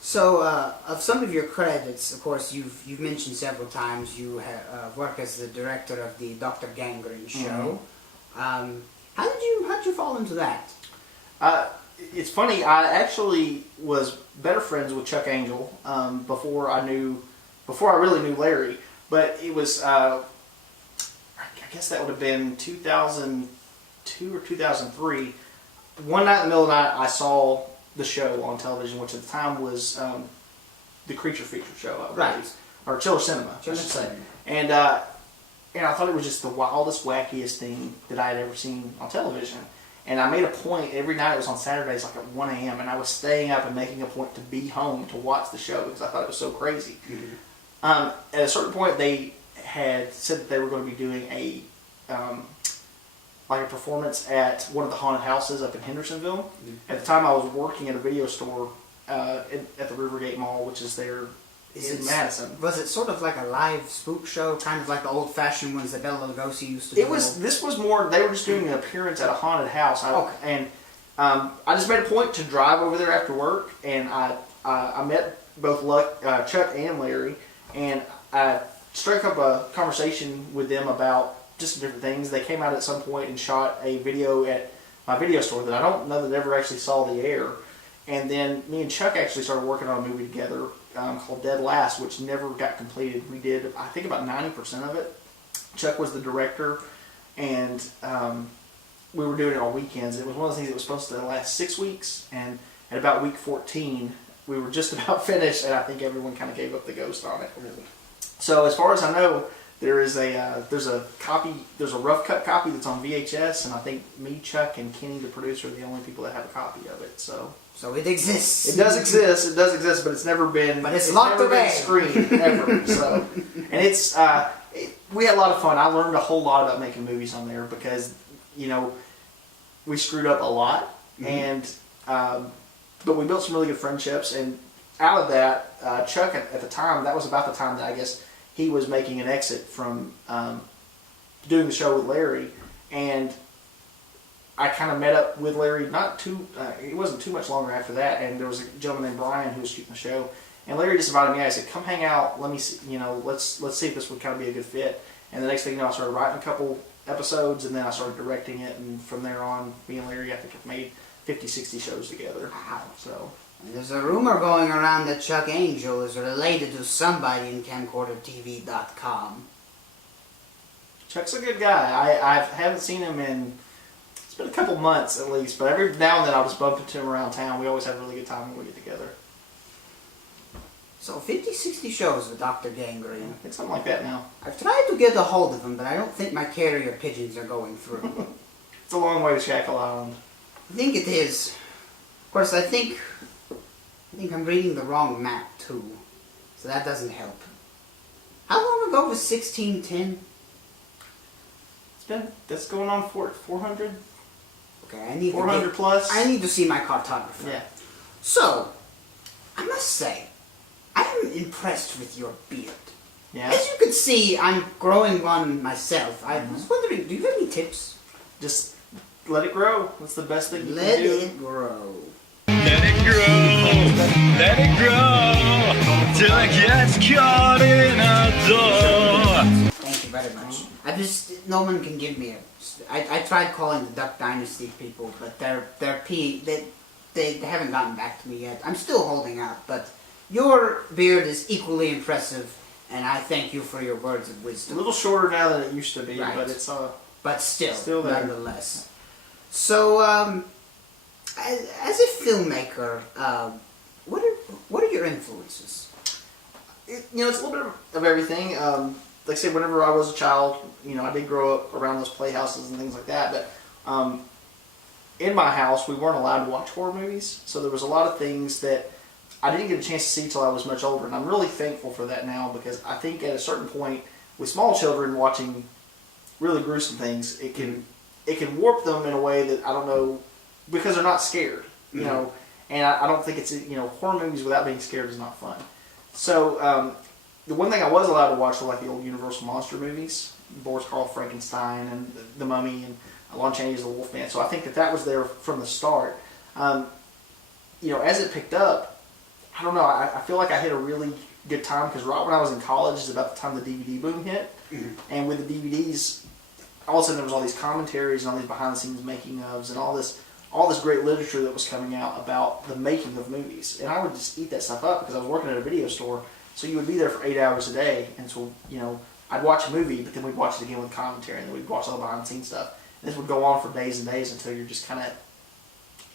So, of some of your credits, of course, you've mentioned several times you work as the director of the Dr. Gangrene show. Mm-hmm. How did you fall into that? It's funny. I actually was better friends with Chuck Angel before I really knew Larry. But it was, I guess that would have been 2002 or 2003. One night in the middle of the night, I saw the show on television, which at the time was the Creature Feature show, right, or Chiller Cinema, I should say. And I thought it was just the wildest, wackiest thing that I had ever seen on television. And I made a point every night. It was on Saturdays, like at 1 a.m., and I was staying up and making a point to be home to watch the show because I thought it was so crazy. Mm-hmm. At a certain point, they had said that they were going to be doing a performance at one of the haunted houses up in Hendersonville. Mm-hmm. At the time, I was working at a video store at the Rivergate Mall, which is there in Madison. Was it sort of like a live spook show, kind of like the old-fashioned ones that Bela Lugosi used to do? This was more. They were just doing an appearance at a haunted house. And I just made a point to drive over there after work, and I met both Chuck and Larry, and I struck up a conversation with them about just different things. They came out at some point and shot a video at my video store that I don't know that ever actually saw the air. And then me and Chuck actually started working on a movie together called Dead Last, which never got completed. We did, I think, about 90% of it. Chuck was the director, and we were doing it on weekends. It was one of the things that was supposed to last 6 weeks, and at about week 14, we were just about finished, and I think everyone kind of gave up the ghost on it. So as far as I know, there's a rough cut copy that's on VHS, and I think me, Chuck, and Kenny, the producer, are the only people that have a copy of it. So it exists. It does exist, but it's never been. But it's locked away. Screened ever. So, and it's we had a lot of fun. I learned a whole lot about making movies on there because we screwed up a lot, and but we built some really good friendships. And out of that, Chuck at the time, that was about the time that I guess he was making an exit from doing the show with Larry, and I kind of met up with Larry it wasn't too much longer after that, and there was a gentleman named Brian who was shooting the show, and Larry just invited me. I said, come hang out, let me see, let's see if this would kind of be a good fit. And the next thing you know, I started writing a couple episodes, and then I started directing it, and from there on, me and Larry, I think, have made 50, 60 shows together. Wow. So there's a rumor going around that Chuck Angel is related to somebody in camcordertv.com. Chuck's a good guy. I haven't seen him in, it's been a couple months at least, but every now and then I'll just bump into him around town. We always have a really good time when we get together. So 50, 60 shows with Dr. Gangrene. I think something like that now. I've tried to get a hold of him, but I don't think my carrier pigeons are going through. It's a long way to Shackle Island. I think it is. Of course, I think I'm reading the wrong map too, so that doesn't help. How long ago was 1610? That's going on 400. Okay, I need 400 plus. I need to see my cartographer. Yeah. So, I must say, I am impressed with your beard. Yeah. As you can see, I'm growing one myself. I was wondering, do you have any tips? Just let it grow. What's the best thing you can do? Let it grow. Let it grow, till it gets caught in a door. Thank you very much. No one can give me I tried calling the Duck Dynasty people, but they haven't gotten back to me yet. I'm still holding out, but your beard is equally impressive, and I thank you for your words of wisdom. A little shorter now than it used to be, right. But it's but still there. Nonetheless. So, as a filmmaker, what are your influences? It's a little bit of everything. Like I said, whenever I was a child, I did grow up around those playhouses and things like that. But in my house, we weren't allowed to watch horror movies, so there was a lot of things that I didn't get a chance to see till I was much older. And I'm really thankful for that now, because I think at a certain point, with small children watching really gruesome things, it can warp them in a way that I don't know, because they're not scared, you know. And I don't think it's, you know, horror movies without being scared is not fun. So the one thing I was allowed to watch were like the old Universal monster movies, Boris Karloff, Frankenstein, and The Mummy, and Lon Chaney's The Wolfman. So I think that was there from the start. You know, as it picked up, I don't know, I feel like I hit a really good time, because right when I was in college is about the time the DVD boom hit. And with the DVDs, all of a sudden there was all these commentaries and all these behind the scenes making ofs and all this great literature that was coming out about the making of movies. And I would just eat that stuff up, because I was working at a video store, so you would be there for 8 hours a day, and so, you know, I'd watch a movie, but then we'd watch it again with commentary, and then we'd watch all the behind the scenes stuff. And this would go on for days and days until you're just kind of,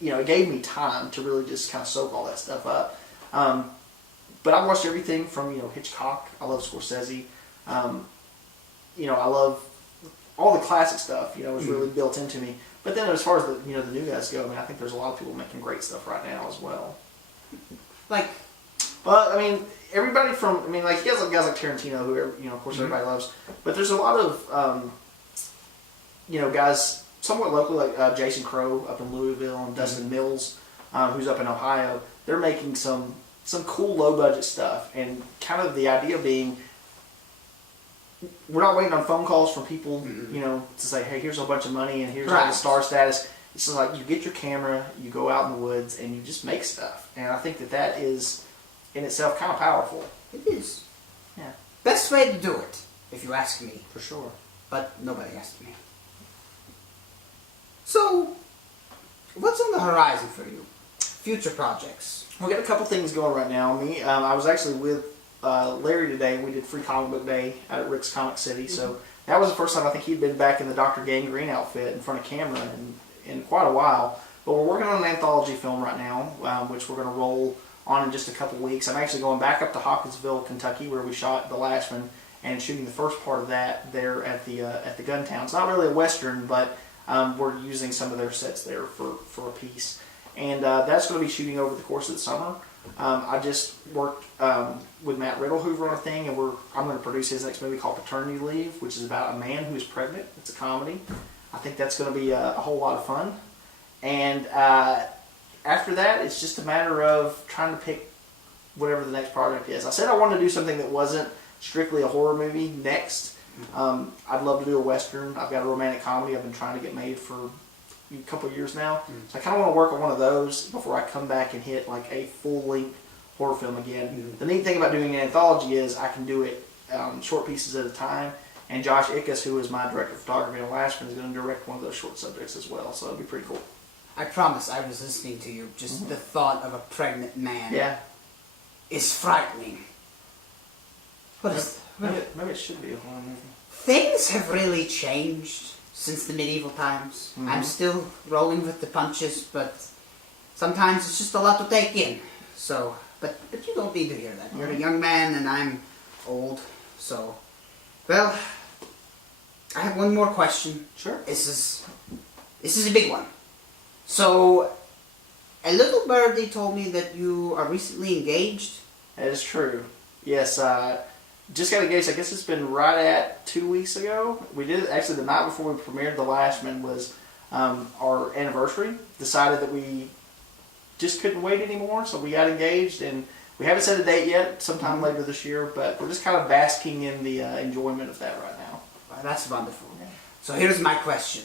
you know, it gave me time to really just kind of soak all that stuff up. But I watched everything from, you know, Hitchcock. I love Scorsese. You know, I love all the classic stuff. You know, was really built into me. But then, as far as the, you know, the new guys go, I mean, I think there's a lot of people making great stuff right now as well. Like, well, I mean, everybody from, I mean, like, you guys like Tarantino, who, you know, of course, everybody loves. But there's a lot of, you know, guys somewhat local, like Jason Crow up in Louisville, and Dustin Mills, who's up in Ohio. They're making some cool low budget stuff, and kind of the idea being, we're not waiting on phone calls from people, you know, to say, hey, here's a bunch of money and here's all the star status. It's just like, you get your camera, you go out in the woods, and you just make stuff. And I think that is, in itself, kind of powerful. it is. Yeah. Best way to do it, if you ask me. For sure. But nobody asked me. So, what's on the horizon for you? Future projects? We got a couple things going right now. I was actually with Larry today. We did Free Comic Book Day out at Rick's Comic City. So that was the first time I think he'd been back in the Dr. Gangrene outfit in front of camera in quite a while. But we're working on an anthology film right now, which we're going to roll on in just a couple weeks. I'm actually going back up to Hawkinsville, Kentucky, where we shot The Last One, and shooting the first part of that there at the gun town. It's not really a Western, but we're using some of their sets there for a piece. And that's going to be shooting over the course of the summer. I just worked with Matt Riddlehoover on a thing, and I'm going to produce his next movie called Paternity Leave, which is about a man who is pregnant. It's a comedy. I think that's going to be a whole lot of fun. And after that, it's just a matter of trying to pick whatever the next project is. I said I wanted to do something that wasn't strictly a horror movie next. I'd love to do a Western. I've got a romantic comedy I've been trying to get made for a couple of years now. So I kind of want to work on one of those before I come back and hit like a full-length horror film again. The neat thing about doing an anthology is I can do it short pieces at a time. And Josh Ickes, who is my director of photography on Last One, is going to direct one of those short subjects as well. So it'll be pretty cool. I promise I was listening to you. Just the thought of a pregnant man is frightening. Maybe it should be a horror movie. Things have really changed since the medieval times. I'm still rolling with the punches, but sometimes it's just a lot to take in. So, but you don't need to hear that. You're a young man and I'm old. So, well, I have one more question. Sure. This is a big one. So, a little birdie told me that you are recently engaged. That is true. Yes, just got engaged. I guess it's been right at 2 weeks ago. We did it actually the night before we premiered The Last Man was our anniversary. Decided that we just couldn't wait anymore, so we got engaged, and we haven't set a date yet. Sometime later this year, but we're just kind of basking in the enjoyment of that right now. Wow, that's wonderful. So here's my question: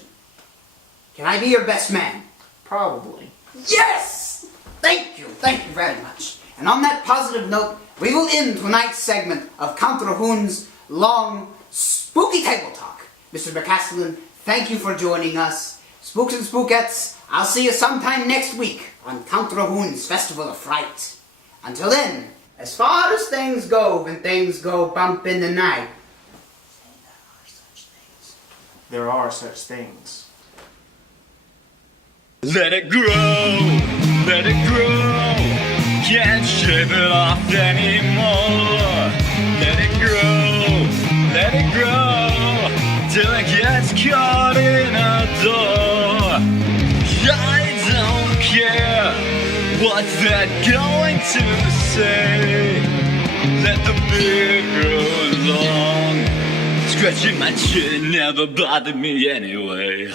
can I be your best man? Probably. Yes! Thank you very much. And on that positive note, we will end tonight's segment of Count Drahoon's long, spooky table talk. Mr. McCaseland, thank you for joining us. Spooks and Spookettes, I'll see you sometime next week on Count Drahoon's Festival of Fright. Until then, as far as things go when things go bump in the night, There are such things. Let it grow, let it grow. Can't shave it off anymore. Let it grow, till it gets caught in a door. I don't care what they're going to say. Let the beard grow long. Scratching my chin never bothered me anyway.